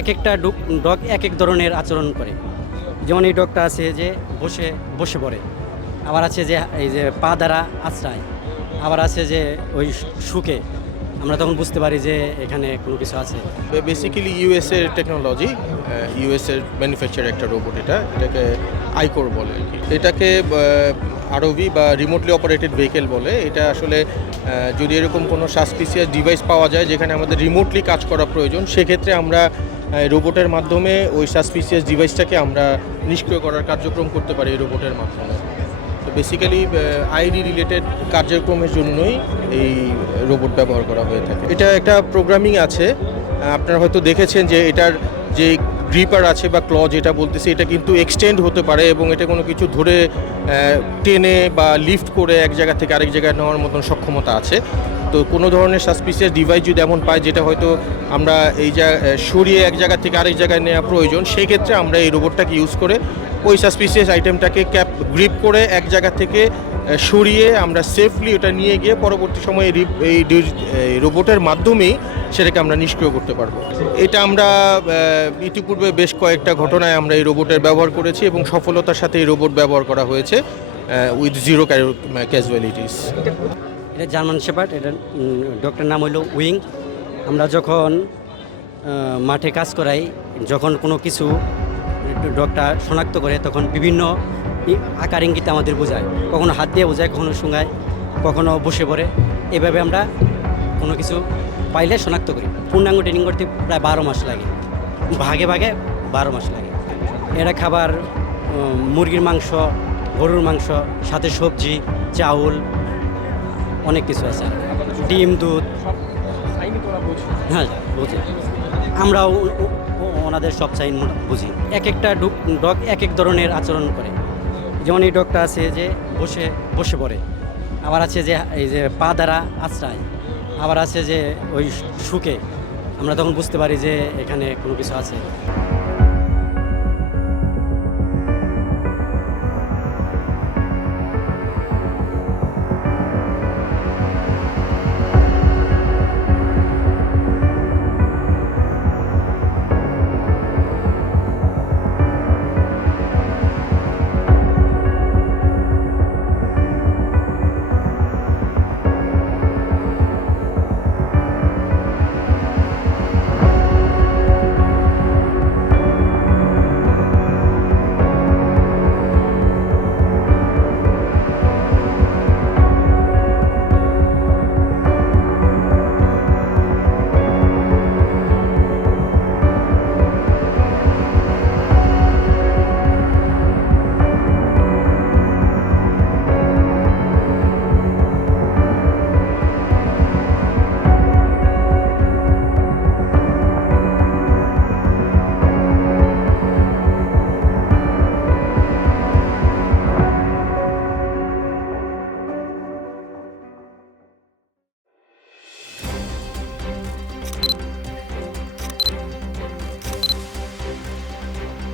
একেকটা ডগ এক এক ধরনের আচরণ করে। যেমন এই ডগটা আছে যে বসে বসে পড়ে, আবার আছে যে এই যে পা দ্বারা আশ্রায়, আবার আছে যে ওই শুকে। আমরা তখন বুঝতে পারি যে এখানে কোনো কিছু আছে। বেসিক্যালি ইউএস এর টেকনোলজি, ইউএস এর ম্যানুফ্যাকচার একটা রোবট। এটাকে আইকোর বলে আর কি। এটাকে আরওভি বা রিমোটলি অপারেটেড ভেহিকেল বলে। এটা আসলে যদি এরকম কোনো সাসপিসিয়াস ডিভাইস পাওয়া যায় যেখানে আমাদের রিমোটলি কাজ করা প্রয়োজন, সেক্ষেত্রে আমরা রোবটের মাধ্যমে ওই সাসপিসিয়াস ডিভাইসটাকে আমরা নিষ্ক্রিয় করার কার্যক্রম করতে পারি এই রোবটের মাধ্যমে। তো বেসিক্যালি আইডি রিলেটেড কার্যক্রমের জন্যই এই রোবট ব্যবহার করা হয়ে থাকে। এটা একটা প্রোগ্রামিং আছে, আপনারা হয়তো দেখেছেন যে এটার যে গ্রিপার আছে বা ক্ল যেটা বলতেছে, এটা কিন্তু এক্সটেন্ড হতে পারে এবং এটা কোনো কিছু ধরে টেনে বা লিফট করে এক জায়গা থেকে আরেক জায়গায় নেওয়ার মতন সক্ষমতা আছে। তো কোনো ধরনের সাসপিসিয়াস ডিভাইস যদি এমন পাই যেটা হয়তো আমরা এই সরিয়ে এক জায়গা থেকে আরেক জায়গায় নেওয়া প্রয়োজন, সেই ক্ষেত্রে আমরা এই রোবটটাকে ইউজ করে ওই সাসপিসিয়াস আইটেমটাকে গ্রিপ করে এক জায়গা থেকে সরিয়ে আমরা সেফলি ওটা নিয়ে গিয়ে পরবর্তী সময়ে এই রোবটের মাধ্যমেই সেটাকে আমরা নিষ্ক্রিয় করতে পারবো। এটা আমরা ইতিপূর্বে বেশ কয়েকটা ঘটনায় আমরা এই রোবটের ব্যবহার করেছি এবং সফলতার সাথে এই রোবট ব্যবহার করা হয়েছে উইথ জিরো ক্যাজুয়ালিটিস। এটা জার্মান শেপার্ড, এটা ডগটার নাম হলো উইং। আমরা যখন মাঠে কাজ করাই, যখন কোনো কিছু ডগটা শনাক্ত করে, তখন বিভিন্ন আকার ইঙ্গিতে আমাদের বোঝায়। কখনো হাত দিয়ে বোঝায়, কখনো শুঙায়, কখনো বসে পড়ে। এভাবে আমরা কোনো কিছু পাইলে শনাক্ত করি। পূর্ণাঙ্গ ট্রেনিং করতে প্রায় 12 মাস লাগে, ভাগে ভাগে 12 মাস লাগে। এরা খাবার মুরগির মাংস, গরুর মাংস, সাথে সবজি, চাউল, অনেক কিছু আছে, ডিম, দুধ। হ্যাঁ, বুঝি। আমরাও ওনাদের সব চাই বুঝি। এক একটা ডগ এক এক ধরনের আচরণ করে। যেমন এই ডগটা আছে যে বসে বসে পড়ে, আবার আছে যে এই যে পা দ্বারা আশ্রায়, আবার আছে যে ওই শুকে। আমরা তখন বুঝতে পারি যে এখানে কোনো কিছু আছে।